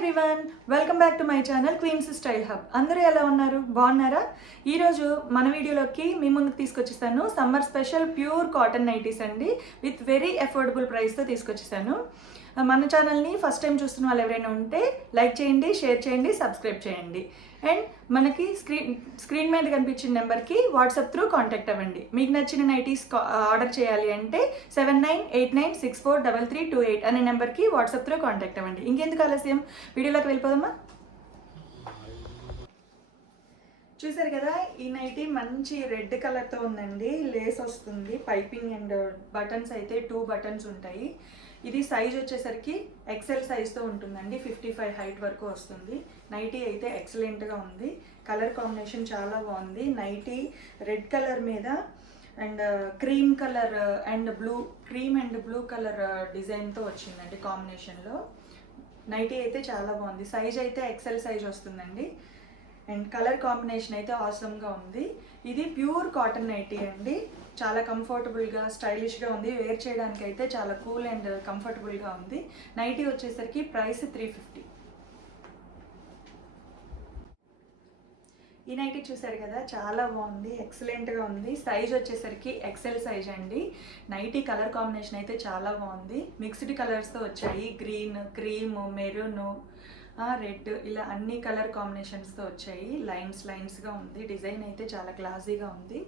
Everyone, welcome back to my channel Queens Style Hub. అందరూ ఎలా ఉన్నారు? బాగున్నారా? ఈరోజు మన వీడియోలోకి మీ ముందుకు తీసుకొచ్చేసాను summer special pure cotton nighties అండి, విత్ వెరీ అఫోర్డబుల్ ప్రైస్తో తీసుకొచ్చేసాను. మన ఛానల్ని ఫస్ట్ టైం చూస్తున్న వాళ్ళు ఎవరైనా ఉంటే లైక్ చేయండి, షేర్ చేయండి, సబ్స్క్రైబ్ చేయండి. అండ్ మనకి స్క్రీన్ మీద కనిపించిన నెంబర్కి వాట్సాప్ త్రూ కాంటాక్ట్ అవ్వండి. మీకు నచ్చిన నైటీస్ ఆర్డర్ చేయాలి అంటే 7989643328 అనే నెంబర్కి వాట్సాప్ త్రూ కాంటాక్ట్ అవ్వండి. ఇంకెందుకు ఆలస్యం, వీడియోలోకి వెళ్ళిపోదామా? చూసారు కదా, ఈ నైటీ మంచి రెడ్ కలర్తో ఉందండి. లేస్ వస్తుంది, పైపింగ్ అండ్ బటన్స్ అయితే 2 బటన్స్ ఉంటాయి. ఇది సైజ్ వచ్చేసరికి ఎక్సెల్ సైజ్తో ఉంటుందండి, 55 హైట్ వరకు వస్తుంది. నైటీ అయితే ఎక్సలెంట్గా ఉంది. కలర్ కాంబినేషన్ చాలా బాగుంది. నైటీ రెడ్ కలర్ మీద and cream colour and blue colour డిజైన్తో వచ్చిందండి కాంబినేషన్లో. నైటీ అయితే చాలా బాగుంది. సైజ్ అయితే ఎక్సెల్ సైజ్ వస్తుందండి. అండ్ కలర్ కాంబినేషన్ అయితే ఆసమ్గా ఉంది. ఇది ప్యూర్ కాటన్ నైటీ అండి. చాలా కంఫర్టబుల్గా స్టైలిష్గా ఉంది. వేర్ చేయడానికి అయితే చాలా కూల్ అండ్ కంఫర్టబుల్గా ఉంది. నైటీ వచ్చేసరికి ప్రైస్ 350. ఈ నైటీ చూసారు కదా, చాలా బాగుంది, ఎక్సలెంట్గా ఉంది. సైజ్ వచ్చేసరికి ఎక్సెల్ సైజ్ అండి. నైటీ కలర్ కాంబినేషన్ అయితే చాలా బాగుంది. మిక్స్డ్ కలర్స్తో వచ్చాయి. గ్రీన్, క్రీమ్, మెరూన్, రెడ్, ఇలా అన్ని కలర్ కాంబినేషన్స్తో వచ్చాయి. లైన్స్గా ఉంది. డిజైన్ అయితే చాలా క్లాసీగా ఉంది.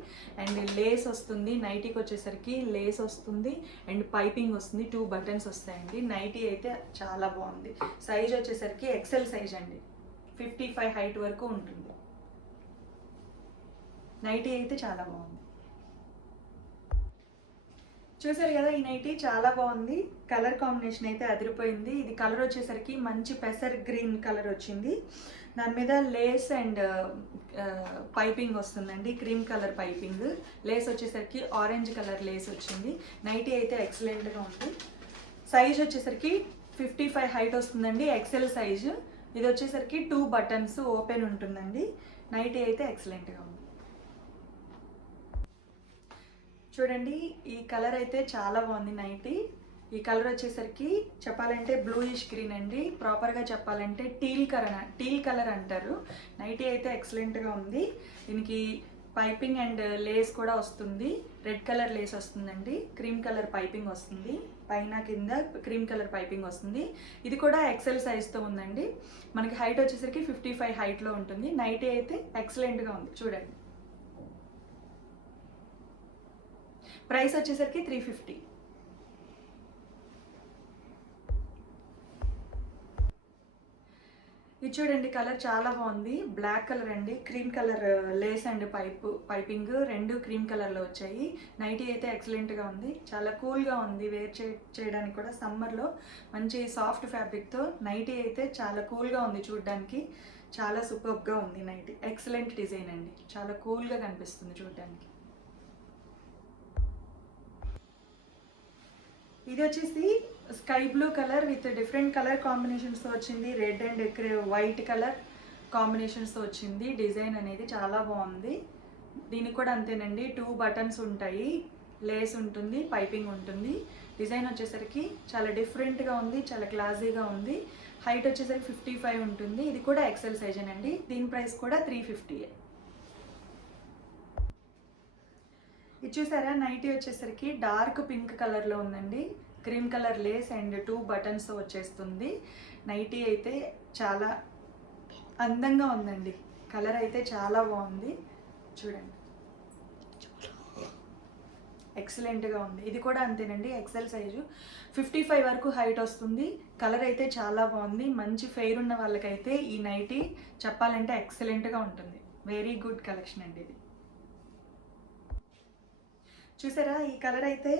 అండ్ లేస్ వస్తుంది. నైటీకి వచ్చేసరికి లేస్ వస్తుంది అండ్ పైపింగ్ వస్తుంది. 2 బటన్స్ వస్తాయండి. నైటీ అయితే చాలా బాగుంది. సైజ్ వచ్చేసరికి ఎక్సెల్ సైజ్ అండి, 55 హైట్ వరకు ఉంటుంది. నైటీ అయితే చాలా బాగుంది. చూసారు కదా, ఈ నైటీ చాలా బాగుంది. కలర్ కాంబినేషన్ అయితే అదిరిపోయింది. ఇది కలర్ వచ్చేసరికి మంచి పెసర్ గ్రీన్ కలర్ వచ్చింది. దాని మీద లేస్ అండ్ పైపింగ్ వస్తుందండి, క్రీమ్ కలర్ పైపింగ్. లేస్ వచ్చేసరికి ఆరెంజ్ కలర్ లేస్ వచ్చింది. నైటీ అయితే ఎక్సలెంట్గా ఉంది. సైజ్ వచ్చేసరికి 55 హైట్ వస్తుందండి, ఎక్సెల్ సైజు. ఇది వచ్చేసరికి 2 బటన్స్ ఓపెన్ ఉంటుందండి. నైటీ అయితే ఎక్సలెంట్గా ఉంది. చూడండి, ఈ కలర్ అయితే చాలా బాగుంది. నైటీ ఈ కలర్ వచ్చేసరికి చెప్పాలంటే బ్లూయిష్ గ్రీన్ అండి. ప్రాపర్గా చెప్పాలంటే టీల్ కలర్ అంటారు. నైటీ అయితే ఎక్సలెంట్గా ఉంది. దీనికి పైపింగ్ అండ్ లేస్ కూడా వస్తుంది. రెడ్ కలర్ లేస్ వస్తుందండి, క్రీమ్ కలర్ పైపింగ్ వస్తుంది. పైన కింద క్రీమ్ కలర్ పైపింగ్ వస్తుంది. ఇది కూడా ఎక్సెల్ సైజ్తో ఉందండి. మనకి హైట్ వచ్చేసరికి 55 హైట్లో ఉంటుంది. నైటీ అయితే ఎక్సలెంట్గా ఉంది. చూడండి, ప్రైస్ వచ్చేసరికి 350. ఇది చూడండి, కలర్ చాలా బాగుంది. బ్లాక్ కలర్ అండి, cream colour Lay's and piping 2 cream కలర్లో వచ్చాయి. నైటీ అయితే ఎక్సలెంట్గా ఉంది. చాలా కూల్గా ఉంది. వేర్ చేయడానికి కూడా సమ్మర్లో మంచి సాఫ్ట్ ఫ్యాబ్రిక్తో నైటీ అయితే చాలా కూల్గా ఉంది. చూడడానికి చాలా సూపర్గా ఉంది. నైటీ ఎక్సలెంట్ డిజైన్ అండి, చాలా కూల్గా కనిపిస్తుంది చూడడానికి. ఇది వచ్చేసి sky blue colour with different colour కాంబినేషన్స్తో వచ్చింది. రెడ్ అండ్ వైట్ కలర్ కాంబినేషన్స్తో వచ్చింది. డిజైన్ అనేది చాలా బాగుంది. దీనికి కూడా అంతేనండి, 2 బటన్స్ ఉంటాయి, లేస్ ఉంటుంది, పైపింగ్ ఉంటుంది. డిజైన్ వచ్చేసరికి చాలా డిఫరెంట్గా ఉంది, చాలా క్లాసీగా ఉంది. హైట్ వచ్చేసరికి 55 ఉంటుంది. ఇది కూడా ఎక్సెల్ సైజేనండి. దీని ప్రైస్ కూడా 350. ఇది చూసారా, నైటీ వచ్చేసరికి డార్క్ పింక్ కలర్లో ఉందండి. క్రీమ్ కలర్ లేస్ అండ్ 2 బటన్స్తో వచ్చేస్తుంది. నైటీ అయితే చాలా అందంగా ఉందండి. కలర్ అయితే చాలా బాగుంది. చూడండి, ఎక్సలెంట్గా ఉంది. ఇది కూడా అంతేనండి, ఎక్సెల్ సైజు, 55 వరకు హైట్ వస్తుంది. కలర్ అయితే చాలా బాగుంది. మంచి ఫెయిర్ ఉన్న వాళ్ళకైతే ఈ నైటీ చెప్పాలంటే ఎక్సలెంట్గా ఉంటుంది. వెరీ గుడ్ కలెక్షన్ అండి ఇది. చూసారా, ఈ కలర్ అయితే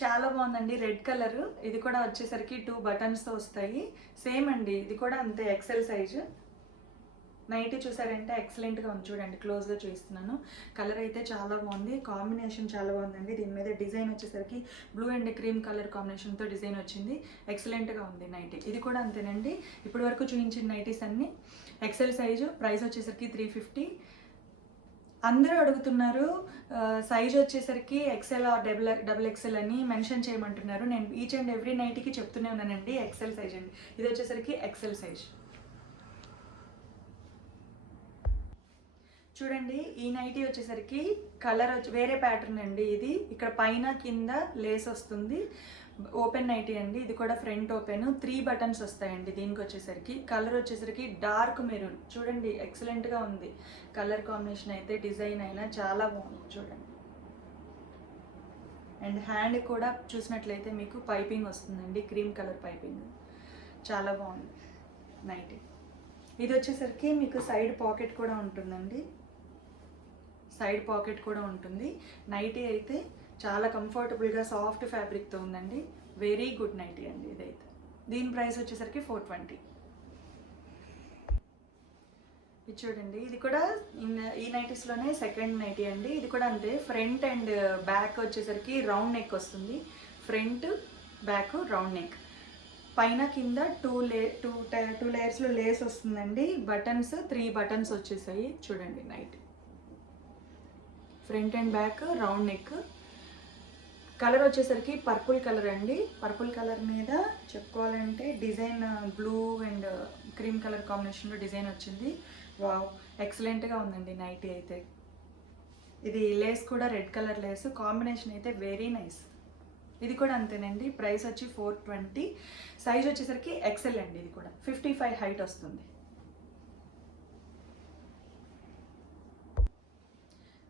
చాలా బాగుందండి, రెడ్ కలర్. ఇది కూడా వచ్చేసరికి 2 బటన్స్తో వస్తాయి. సేమ్ అండి, ఇది కూడా అంతే, ఎక్సెల్ సైజు. నైటీ చూసారంటే ఎక్సలెంట్గా ఉంది. చూడండి, క్లోజ్గా చూపిస్తున్నాను. కలర్ అయితే చాలా బాగుంది. కాంబినేషన్ చాలా బాగుందండి. దీని మీద డిజైన్ వచ్చేసరికి బ్లూ అండ్ క్రీమ్ కలర్ కాంబినేషన్తో డిజైన్ వచ్చింది. ఎక్సలెంట్గా ఉంది నైటీ. ఇది కూడా అంతేనండి. ఇప్పటి వరకు చూపించిన నైటీస్ అన్నీ ఎక్సెల్ సైజు. ప్రైస్ వచ్చేసరికి 350. అందరూ అడుగుతున్నారు సైజ్ వచ్చేసరికి ఎక్సెల్ ఆర్ డబుల్ ఎక్సెల్ అని మెన్షన్ చేయమంటున్నారు. నేను ఈచ్ అండ్ ఎవ్రీ నైట్కి చెప్తూనే ఉన్నానండి ఎక్సెల్ సైజ్ అండి. ఇది వచ్చేసరికి ఎక్సెల్ సైజ్. చూడండి ఈ నైటీ వచ్చేసరికి కలర్ వేరే ప్యాటర్న్ అండి. ఇది ఇక్కడ పైన కింద లేస్ వస్తుంది. ఓపెన్ నైటీ అండి. ఇది కూడా ఫ్రంట్ ఓపెన్. 3 బటన్స్ వస్తాయండి దీనికి వచ్చేసరికి. కలర్ వచ్చేసరికి డార్క్ మెరూన్. చూడండి ఎక్సలెంట్గా ఉంది కలర్ కాంబినేషన్ అయితే. డిజైన్ అయినా చాలా బాగుంది చూడండి. అండ్ హ్యాండ్ కూడా చూసినట్లయితే మీకు పైపింగ్ వస్తుందండి, క్రీమ్ కలర్ పైపింగ్. చాలా బాగుంది నైటీ. ఇది వచ్చేసరికి మీకు సైడ్ పాకెట్ కూడా ఉంటుందండి. సైడ్ పాకెట్ కూడా ఉంటుంది. నైటీ అయితే చాలా కంఫర్టబుల్గా సాఫ్ట్ ఫ్యాబ్రిక్తో ఉందండి. వెరీ గుడ్ నైటీ అండి ఇదైతే. దీని ప్రైస్ వచ్చేసరికి 420. ఇది చూడండి, ఇది కూడా ఈ నైటీస్లోనే సెకండ్ నైటీ అండి. ఇది కూడా అంతే. ఫ్రంట్ అండ్ బ్యాక్ వచ్చేసరికి రౌండ్ నెక్ వస్తుంది. Front back round neck. పైన కింద టూ లేయర్స్లో లేస్ వస్తుందండి. బటన్స్ 3 బటన్స్ వచ్చేసాయి. చూడండి nightie. Front and back round neck. Colour వచ్చేసరికి పర్పుల్ కలర్ అండి. పర్పుల్ కలర్ మీద చెప్పుకోవాలంటే design blue and cream colour కాంబినేషన్లో డిజైన్ వచ్చింది. వావ్, ఎక్సలెంట్గా ఉందండి నైటీ అయితే. ఇది లేస్ కూడా రెడ్ కలర్ లేస్ కాంబినేషన్ అయితే వెరీ నైస్. ఇది కూడా అంతేనండి. ప్రైస్ వచ్చి 420. సైజ్ వచ్చేసరికి ఎక్సెల్ అండి. ఇది కూడా 55 హైట్ వస్తుంది.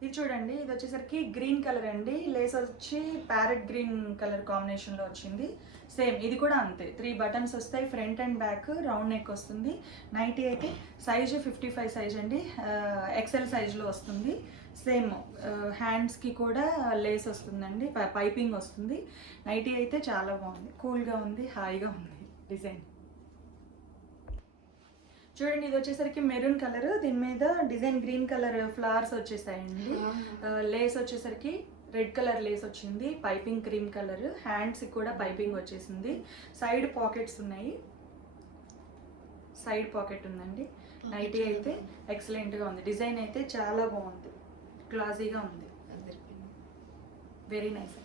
ఇది చూడండి, ఇది వచ్చేసరికి గ్రీన్ కలర్ అండి. లేస్ వచ్చి ప్యారెట్ గ్రీన్ కలర్ కాంబినేషన్లో వచ్చింది. సేమ్ ఇది కూడా అంతే. 3 బటన్స్ వస్తాయి. Front and back round neck వస్తుంది. నైటీ అయితే సైజ్ 55 సైజ్ అండి. ఎక్సెల్ సైజ్లో వస్తుంది. సేమ్ హ్యాండ్స్కి కూడా లేస్ వస్తుందండి, పైపింగ్ వస్తుంది. నైటీ అయితే చాలా బాగుంది, కూల్గా ఉంది, హాయిగా ఉంది డిజైన్. చూడండి, ఇది వచ్చేసరికి మెరూన్ కలర్. దీని మీద డిజైన్ గ్రీన్ కలర్ ఫ్లవర్స్ వచ్చేసాయండి. లేస్ వచ్చేసరికి రెడ్ కలర్ లేస్ వచ్చింది. Piping cream colour. హ్యాండ్స్ కూడా పైపింగ్ వచ్చేసింది. సైడ్ పాకెట్స్ ఉన్నాయి. సైడ్ పాకెట్ ఉందండి. నైటీ అయితే ఎక్సలెంట్గా ఉంది. డిజైన్ అయితే చాలా బాగుంది, క్లాసీగా ఉంది. వెరీ నైస్ అండి.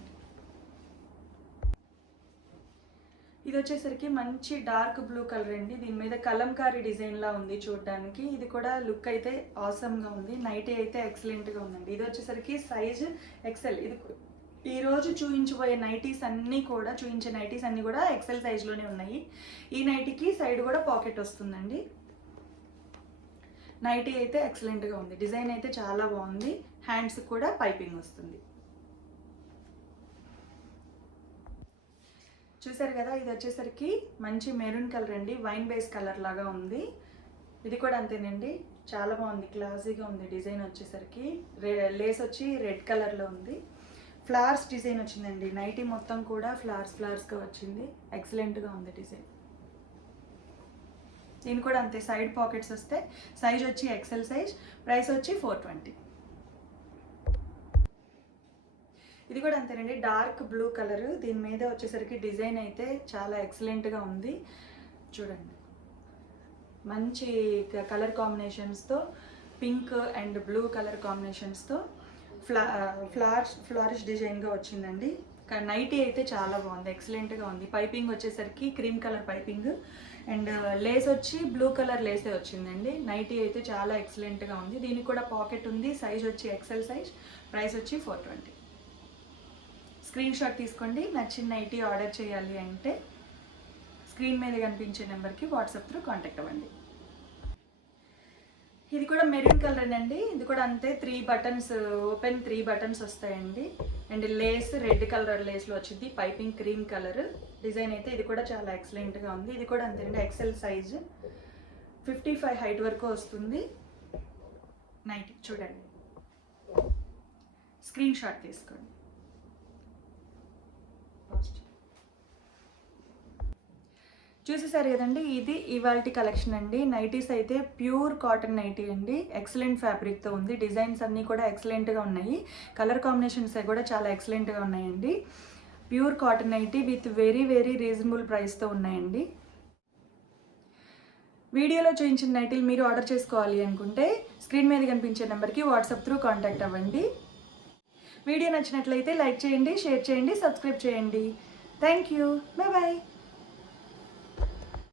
ఇది వచ్చేసరికి మంచి డార్క్ బ్లూ కలర్ అండి. దీని మీద కలంకారీ డిజైన్ లా ఉంది చూడడానికి. ఇది కూడా లుక్ అయితే ఆసమ్గా ఉంది. నైటీ అయితే ఎక్సలెంట్గా ఉందండి. ఇది వచ్చేసరికి సైజ్ ఎక్సెల్. ఇది ఈరోజు చూపించబోయే నైటీస్ అన్నీ కూడా, చూపించే నైటీస్ అన్నీ కూడా ఎక్సెల్ సైజ్లోనే ఉన్నాయి. ఈ నైటీకి సైడ్ కూడా పాకెట్ వస్తుందండి. నైటీ అయితే ఎక్సలెంట్గా ఉంది. డిజైన్ అయితే చాలా బాగుంది. హ్యాండ్స్ కూడా పైపింగ్ వస్తుంది. చూసారు కదా, ఇది వచ్చేసరికి మంచి మెరూన్ కలర్ అండి. వైన్ బేస్ కలర్ లాగా ఉంది. ఇది కూడా అంతేనండి, చాలా బాగుంది, క్లాసీగా ఉంది. డిజైన్ వచ్చేసరికి లేస్ వచ్చి రెడ్ కలర్లో ఉంది. ఫ్లవర్స్ డిజైన్ వచ్చిందండి. నైటీ మొత్తం కూడా ఫ్లవర్స్గా వచ్చింది. ఎక్సలెంట్గా ఉంది డిజైన్. దీని కూడా అంతే. సైడ్ పాకెట్స్ వస్తే. సైజ్ వచ్చి ఎక్సెల్ సైజ్. ప్రైస్ వచ్చి 420. ఇది కూడా అంతేనండి, డార్క్ బ్లూ కలర్. దీని మీద వచ్చేసరికి డిజైన్ అయితే చాలా ఎక్సలెంట్గా ఉంది. చూడండి, మంచి కలర్ కాంబినేషన్స్తో, పింక్ అండ్ బ్లూ కలర్ కాంబినేషన్స్తో ఫ్లారిష్ డిజైన్గా వచ్చిందండి. నైటీ అయితే చాలా బాగుంది, ఎక్సలెంట్గా ఉంది. పైపింగ్ వచ్చేసరికి cream colour piping and lace వచ్చి బ్లూ కలర్ లేసే వచ్చిందండి. నైటీ అయితే చాలా ఎక్సలెంట్గా ఉంది. దీనికి కూడా పాకెట్ ఉంది. సైజ్ వచ్చి ఎక్సెల్ సైజ్. ప్రైస్ వచ్చి 420. స్క్రీన్ షాట్ తీసుకోండి. నచ్చిన నైటీ ఆర్డర్ చేయాలి అంటే స్క్రీన్ మీద కనిపించే నెంబర్కి వాట్సాప్ త్రూ కాంటాక్ట్ అవ్వండి. ఇది కూడా మెరూన్ కలర్ అండి. ఇది కూడా అంతే. 3 బటన్స్ ఓపెన్, 3 బటన్స్ వస్తాయండి. అండ్ లేస్ రెడ్ కలర్ లేస్లో వచ్చింది. Piping cream colour. డిజైన్ అయితే ఇది కూడా చాలా ఎక్సలెంట్గా ఉంది. ఇది కూడా అంతేనండి, ఎక్సెల్ సైజ్. 55 హైట్ వరకు వస్తుంది. నైటీ చూడండి, స్క్రీన్ షాట్ తీసుకోండి. చూసేసారు కదండి, ఇది ఇవాల్టి కలెక్షన్ అండి. నైటీస్ అయితే ప్యూర్ కాటన్ నైటీ అండి. ఎక్సలెంట్ ఫ్యాబ్రిక్తో ఉంది. డిజైన్స్ అన్నీ కూడా ఎక్సలెంట్గా ఉన్నాయి. కలర్ కాంబినేషన్స్ కూడా చాలా ఎక్సలెంట్గా ఉన్నాయండి. Pure cotton nighty with very reasonable ప్రైస్తో ఉన్నాయండి. వీడియోలో చూపించిన నైటీలు మీరు ఆర్డర్ చేసుకోవాలి అనుకుంటే స్క్రీన్ మీద కనిపించే నెంబర్కి వాట్సాప్ త్రూ కాంటాక్ట్ అవ్వండి. వీడియో నచ్చినట్లయితే లైక్ చేయండి, షేర్ చేయండి, సబ్స్క్రైబ్ చేయండి. Thank you. Bye bye.